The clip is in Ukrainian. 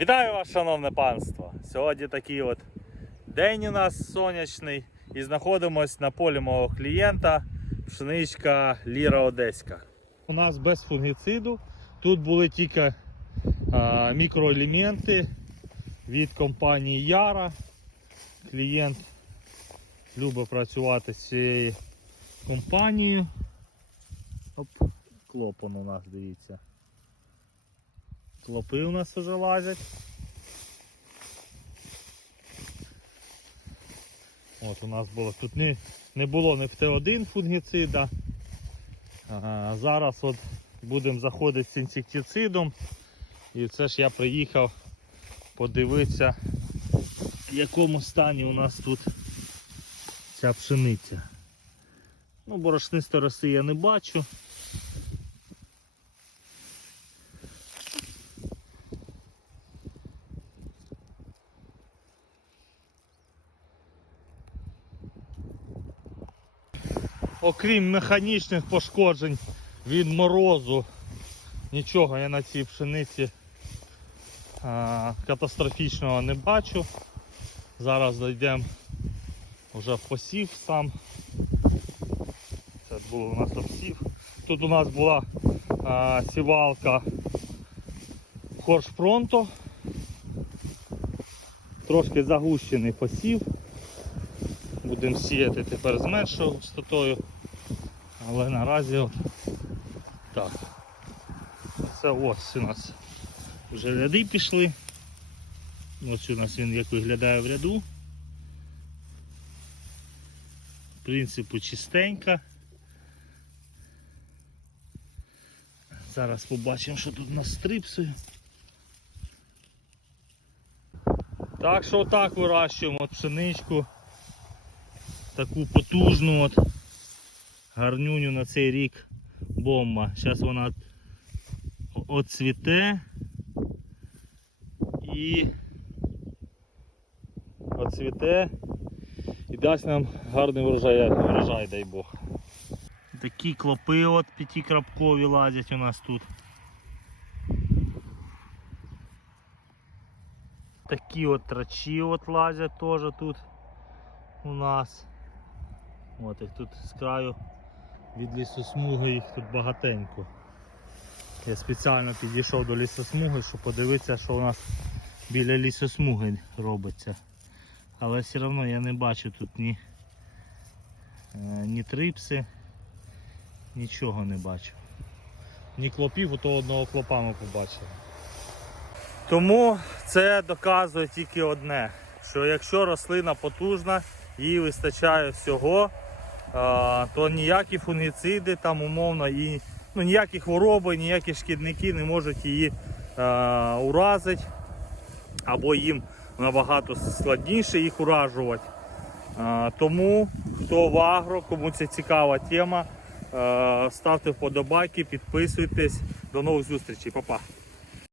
Вітаю вас, шановне панство! Сьогодні такий от день у нас сонячний і знаходимось на полі мого клієнта пшеничка Ліра Одеська. У нас без фунгіциду. Тут були тільки а, мікроелементи від компанії Яра. Клієнт любить працювати з цією компанією. Оп, клопон у нас, дивіться. Клопи у нас вже лазять. От у нас було тут не, не було не ФТ1 фунгіцида. Ага, зараз от будемо заходити з інсектицидом. І це ж я приїхав подивитися, в якому стані у нас тут ця пшениця. Ну, борошнисто роси я не бачу. Окрім механічних пошкоджень від морозу, нічого я на цій пшениці а, катастрофічного не бачу. Зараз зайдемо вже в посів сам. Це було у нас обсів. Тут у нас була а, сівалка Хоршпронто. Трошки загущений посів. Будемо сіяти тепер з меншою густотою. Але наразі от так. Це ось у нас вже ряди пішли. Ось у нас він як виглядає в ряду. В принципі чистенька. Зараз побачимо, що тут у нас стрипсує. Так що отак вирощуємо пшеничку. Таку потужну от гарнюню на цей рік бомба. Зараз вона оцвіте і оцвіте і дасть нам гарний врожай, врожай дай Бог. Такі клопи от п'ятикрапкові лазять у нас тут. Такі от трачі от лазять теж тут у нас. От їх тут з краю від лісосмуги їх тут багатенько. Я спеціально підійшов до лісосмуги, щоб подивитися, що у нас біля лісосмуги робиться. Але все одно я не бачу тут ні, е, ні трипси, нічого не бачу. Ні клопів, ото одного клопа ми побачили. Тому це доказує тільки одне, що якщо рослина потужна, їй вистачає всього, то ніякі фунгіциди там умовно і ну, ніякі хвороби, ніякі шкідники не можуть її уразити, або їм набагато складніше їх уражувати. Тому хто в агро, кому це цікава тема, ставте вподобайки, підписуйтесь. До нових зустрічей, Па-па.